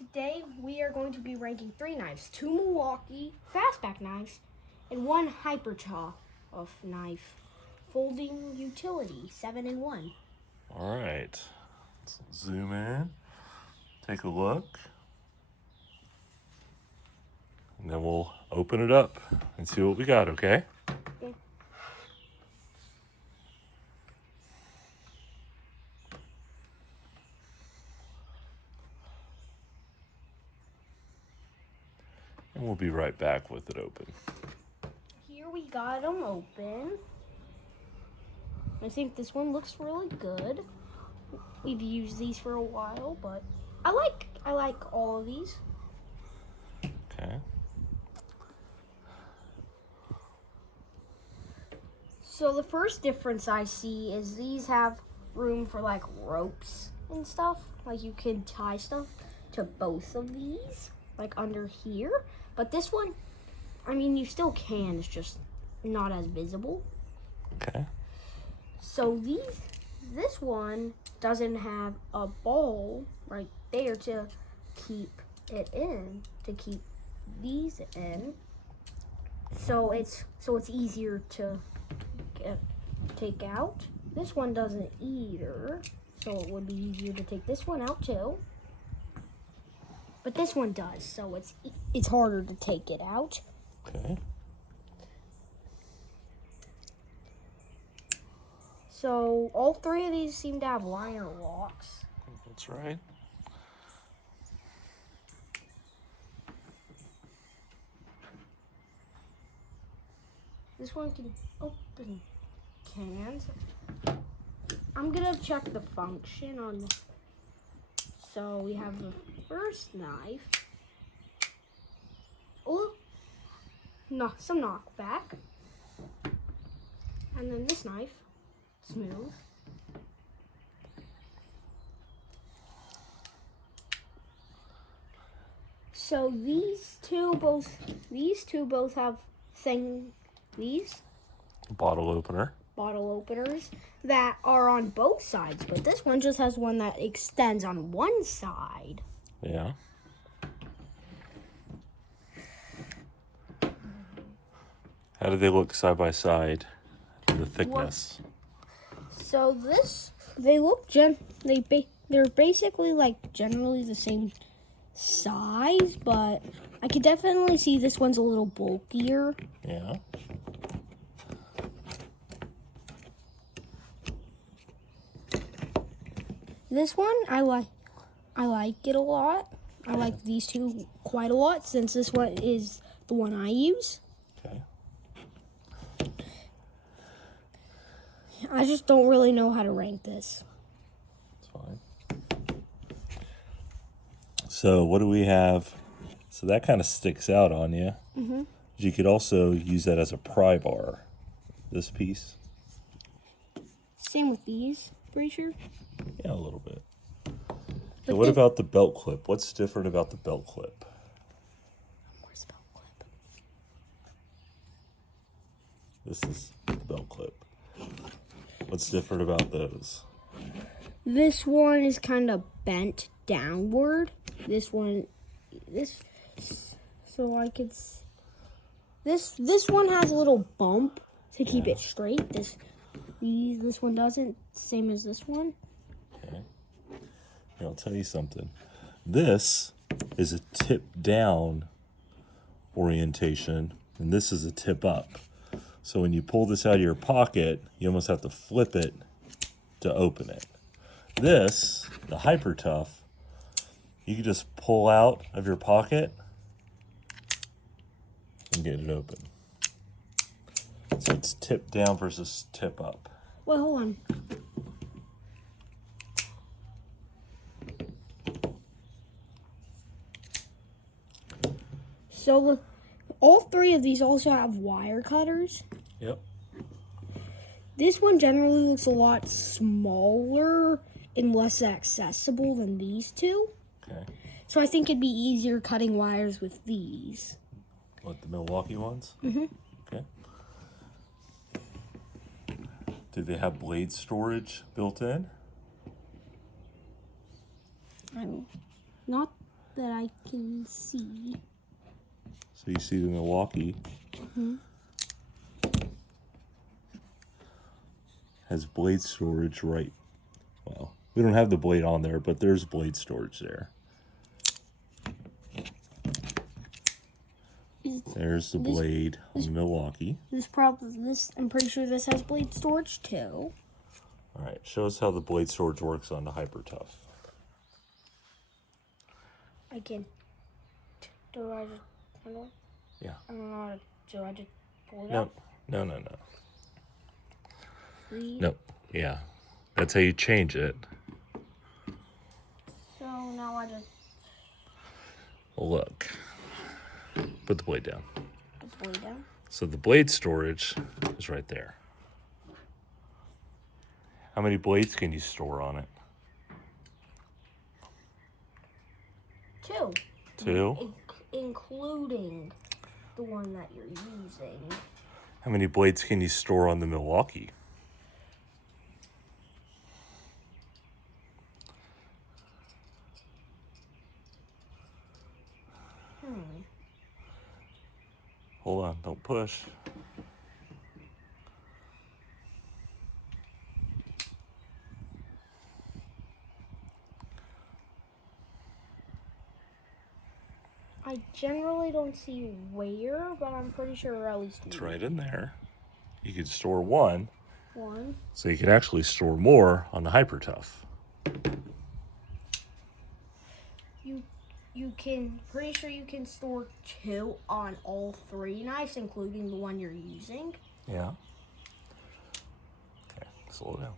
Today we are going to be ranking 3 knives, 2 Milwaukee FastBack knives, and 1 HyperTough of knife. Folding utility, 7-in-1. All right, let's zoom in, take a look, and then we'll open it up and see what we got, okay? Okay. And we'll be right back with it open. Here we got them open. I think this one looks really good. We've used these for a while, but I like all of these. Okay. So the first difference I see is these have room for like ropes and stuff. Like you can tie stuff to both of these, like under here. But this one, I mean, you still can, it's just not as visible. Okay. So this one doesn't have a ball right there to keep it in, to keep these in. So it's easier to take out. This one doesn't either, so it would be easier to take this one out too. But this one does, so it's harder to take it out. Okay. So all 3 of these seem to have liner locks. That's right. This one can open cans. I'm gonna check the function on. So we have the first knife. Oh, no, some knockback. And then this knife, smooth. So these two both have these Bottle opener. bottle openers that are on both sides, but this one just has one that extends on one side. Yeah. How do they look side by side? The thickness. So they look they're basically like generally the same size, but I could definitely see this one's a little bulkier. Yeah. This one I like it a lot. I like these two quite a lot since this one is the one I use. Okay. I just don't really know how to rank this. That's fine. So what do we have? So that kind of sticks out on you. Mm-hmm. You could also use that as a pry bar. This piece. Same with these, pretty sure. Yeah, a little bit. But So what about the belt clip? What's different about the belt clip? Where's the belt clip? This is the belt clip. What's different about those? This one is kind of bent downward. So I could. This one has a little bump to keep it straight. This one doesn't. Same as this one. Okay. Here, I'll tell you something. This is a tip down orientation, and this is a tip up. So when you pull this out of your pocket, you almost have to flip it to open it. This, the HyperTough, you can just pull out of your pocket and get it open. So it's tip down versus tip up. Wait, hold on. So all 3 of these also have wire cutters. Yep. This one generally looks a lot smaller and less accessible than these two. Okay. So I think it'd be easier cutting wires with these. What, the Milwaukee ones? Mm-hmm. Okay. Do they have blade storage built in? I'm not that I can see. So you see the Milwaukee has blade storage right. Well, we don't have the blade on there, but there's blade storage there. There's the blade on the Milwaukee. I'm pretty sure this has blade storage too. All right, show us how the blade storage works on the HyperTough. I can. Do I just? Yeah. I don't know. Do I just pull it No, out? no. Please? Nope. Yeah, that's how you change it. So now I just Well, look. Put the blade down. put the blade down. So the blade storage is right there. How many blades can you store on it? 2. 2? Including the one that you're using. How many blades can you store on the Milwaukee? Hold on, don't push. I generally don't see where, but I'm pretty sure at least It's right in there. You could store 1, one. so you can actually store more on the HyperTough. You can, pretty sure you can store 2 on all 3 knives, including the one you're using. Yeah. Okay, slow down.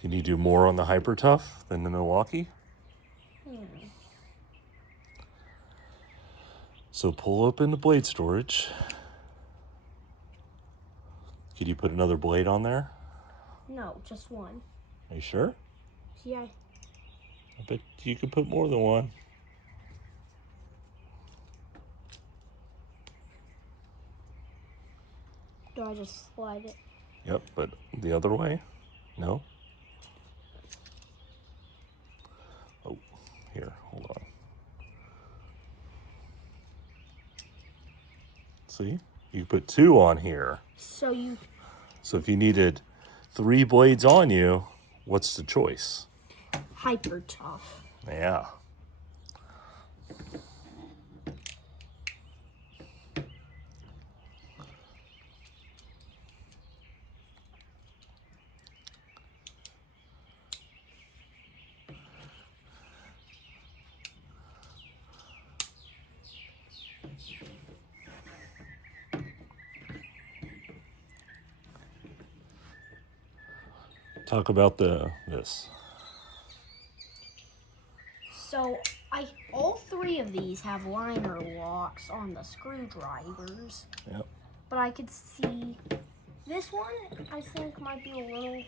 Can you do more on the HyperTough than the Milwaukee? So pull open the blade storage. Could you put another blade on there? No, just 1. Are you sure? Yeah. I bet you could put more than 1. Do I just slide it? Yep, but the other way? No? Oh, here, hold on. See? You put 2 on here. So if you needed 3 blades on you, what's the choice? HyperTough. Yeah. Talk about this. So all 3 of these have liner locks on the screwdrivers. Yep. But I could see this one, I think, might be a little.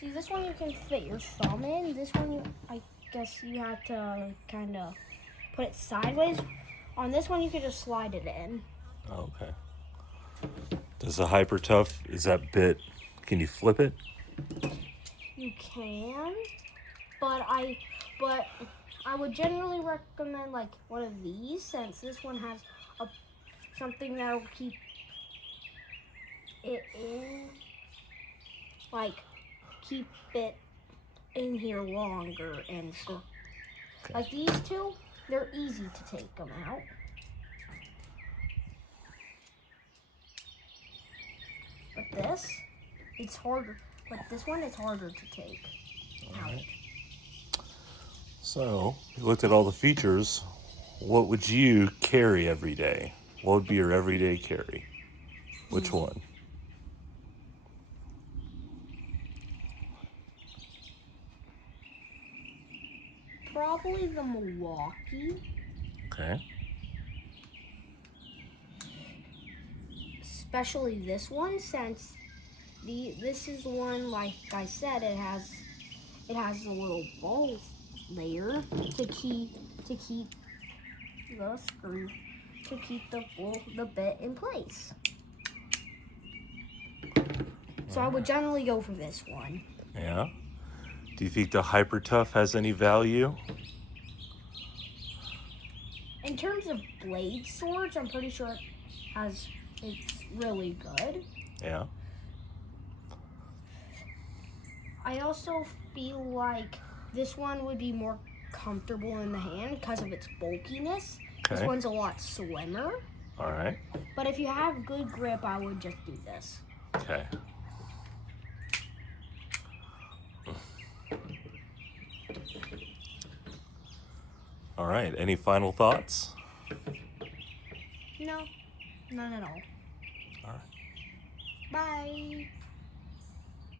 See, this one you can fit your thumb in. This one, I guess you have to kind of put it sideways. On this one, you could just slide it in. Okay. Does the HyperTough, is that bit, can you flip it? You can, but I would generally recommend like one of these, since this one has something that will keep it in, like keep it in here longer, and so like these 2, they're easy to take them out. But this, it's harder. But this one is harder to take out. Right. So, you looked at all the features. What would you carry every day? What would be your everyday carry? Which one? Probably the Milwaukee. Okay. Especially this one, since this is the one, like I said, it has a little ball layer to keep the screw, to keep the bit in place. So I would generally go for this one. Yeah. Do you think the HyperTough has any value? In terms of blade storage, I'm pretty sure it's really good. Yeah. I also feel like this one would be more comfortable in the hand because of its bulkiness. This Okay. one's a lot slimmer. All right. But if you have good grip, I would just do this. Okay. All right. Any final thoughts? No, none at all. All right. Bye.